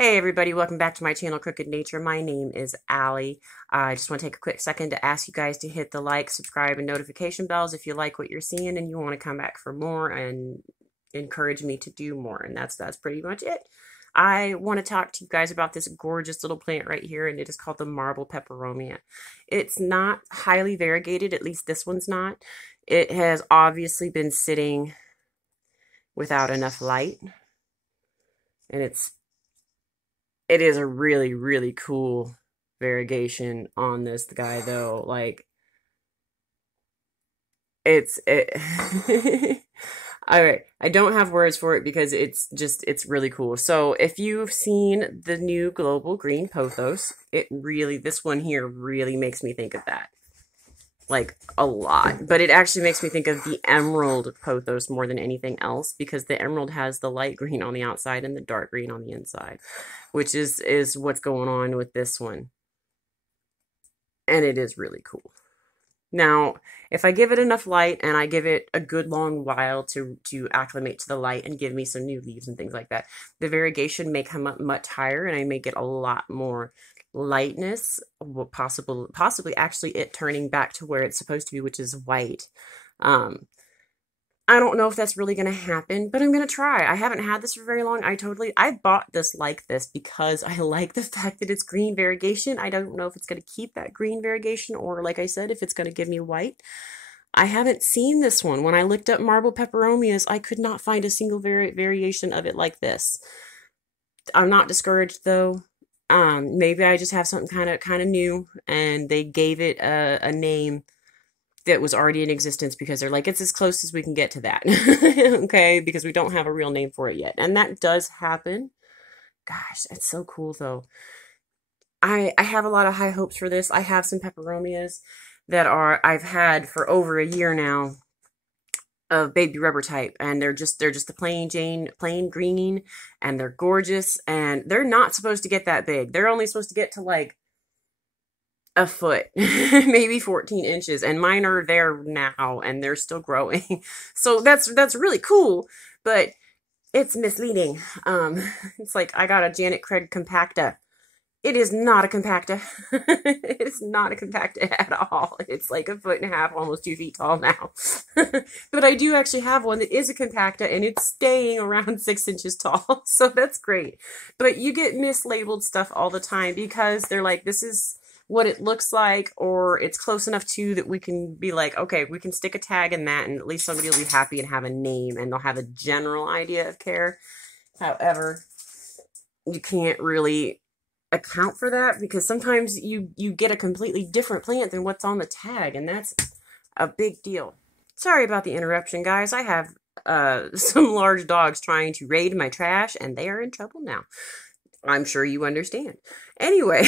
Hey everybody, welcome back to my channel, Crooked Nature. My name is Allie. I just want to take a quick second to ask you guys to hit the like, subscribe, and notification bells if you like what you're seeing and you want to come back for more and encourage me to do more. And that's pretty much it. I want to talk to you guys about this gorgeous little plant right here, and it is called the marble peperomia. It's not highly variegated, at least this one's not. It has obviously been sitting without enough light, and it is a really, really cool variegation on this guy, though. Like, all right, I don't have words for it because it's really cool. So if you've seen the new global green pothos, this one here really makes me think of that. Like, a lot. But it actually makes me think of the emerald pothos more than anything else, because the emerald has the light green on the outside and the dark green on the inside, which is what's going on with this one. And it is really cool. Now, if I give it enough light and I give it a good long while to acclimate to the light and give me some new leaves and things like that, the variegation may come up much higher and I may get a lot more lightness, possibly actually it turning back to where it's supposed to be, which is white. I don't know if that's really going to happen, but I'm going to try. I haven't had this for very long. I bought this like this because I like the fact that it's green variegation. I don't know if it's going to keep that green variegation or, like I said, if it's going to give me white. I haven't seen this one. When I looked up marble peperomias, I could not find a single variation of it like this. I'm not discouraged though. Maybe I just have something kind of new, and they gave it a name that was already in existence because they're like, it's as close as we can get to that. Okay, because we don't have a real name for it yet. And that does happen. Gosh, it's so cool though. I have a lot of high hopes for this. I have some peperomias that I've had for over a year now, of baby rubber type, and they're just the plain green, and they're gorgeous, and they're not supposed to get that big. They're only supposed to get to like a foot, maybe 14 inches, and mine are there now and they're still growing. So that's really cool, but it's misleading. It's like I got a Janet Craig compacta. It is not a compacta. It is not a compacta at all. It's like 1.5 feet, almost 2 feet tall now. But I do actually have one that is a compacta, and it's staying around 6 inches tall. So that's great. But you get mislabeled stuff all the time because they're like, this is what it looks like, or it's close enough to that we can be like, okay, we can stick a tag in that, and at least somebody will be happy and have a name, and they'll have a general idea of care. However, you can't really account for that because sometimes you get a completely different plant than what's on the tag, and that's a big deal. Sorry about the interruption, guys. I have some large dogs trying to raid my trash, and they are in trouble now. I'm sure you understand. Anyway,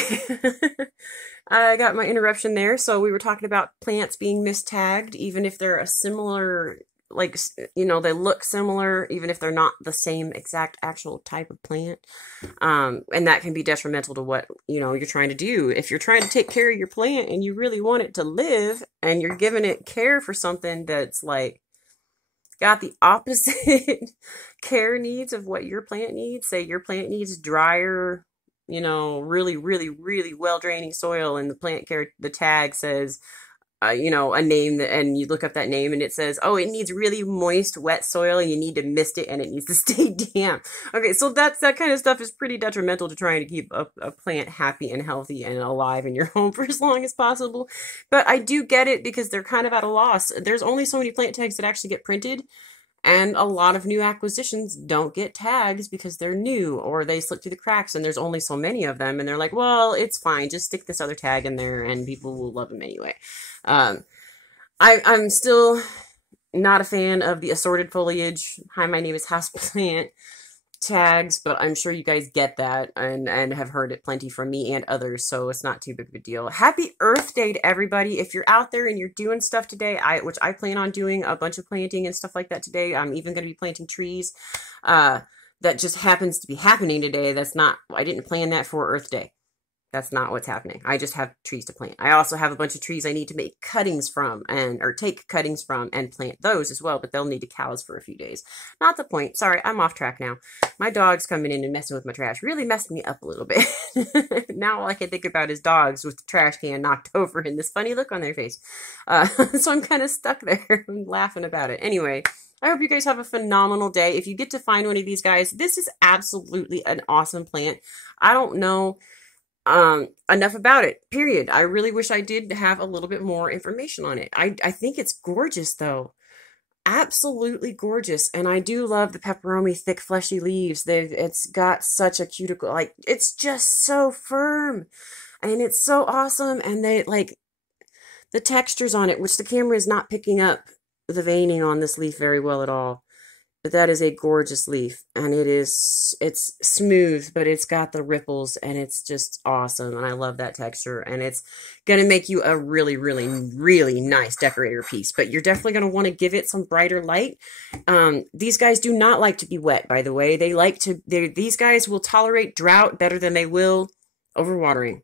I got my interruption there. So we were talking about plants being mistagged, even if they're a similar, like, you know, they look similar, even if they're not the same exact actual type of plant. And that can be detrimental to what, you know, you're trying to do. If you're trying to take care of your plant and you really want it to live, and you're giving it care for something that's like got the opposite care needs of what your plant needs. Say your plant needs drier, you know, really, really, really well draining soil, and the tag says, you know, a name and you look up that name and it says, oh, it needs really moist, wet soil, and you need to mist it, and it needs to stay damp. Okay, so that kind of stuff is pretty detrimental to trying to keep a plant happy and healthy and alive in your home for as long as possible. But I do get it because they're kind of at a loss. There's only so many plant tags that actually get printed, and a lot of new acquisitions don't get tags because they're new or they slip through the cracks, and there's only so many of them, and they're like, well, it's fine, just stick this other tag in there and people will love them anyway. I'm still not a fan of the assorted foliage, hi, my name is houseplant tags, but I'm sure you guys get that and have heard it plenty from me and others, so it's not too big of a deal. Happy Earth Day to everybody. If you're out there and you're doing stuff today, which I plan on doing a bunch of planting and stuff like that today. I'm even going to be planting trees. That just happens to be happening today. I didn't plan that for Earth Day. That's not what's happening. I just have trees to plant. I also have a bunch of trees I need to make cuttings from or take cuttings from and plant those as well, but they'll need to cows for a few days. Not the point. Sorry, I'm off track now. My dog's coming in and messing with my trash. Really messed me up a little bit. Now all I can think about is dogs with the trash can knocked over and this funny look on their face. So I'm kind of stuck there laughing about it. Anyway, I hope you guys have a phenomenal day. If you get to find one of these guys, this is absolutely an awesome plant. I don't know enough about it, period. I really wish I did have a little bit more information on it. I think it's gorgeous though. Absolutely gorgeous. And I do love the peperomia thick fleshy leaves. It's got such a cuticle, like it's just so firm and it's so awesome. And they like the textures on it, which the camera is not picking up the veining on this leaf very well at all. But that is a gorgeous leaf, and it's smooth, but it's got the ripples, and it's just awesome, and I love that texture, and it's going to make you a really, really, really nice decorator piece, but you're definitely going to want to give it some brighter light. These guys do not like to be wet, by the way. These guys will tolerate drought better than they will overwatering.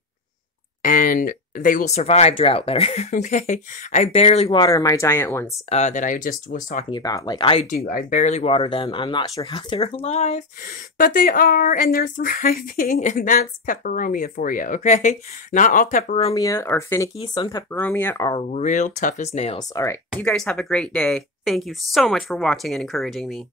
And they will survive drought better, okay? I barely water my giant ones that I just was talking about. Like, I do. I barely water them. I'm not sure how they're alive, but they are, and they're thriving, and that's peperomia for you, okay? Not all peperomia are finicky. Some peperomia are real tough as nails. All right, you guys have a great day. Thank you so much for watching and encouraging me.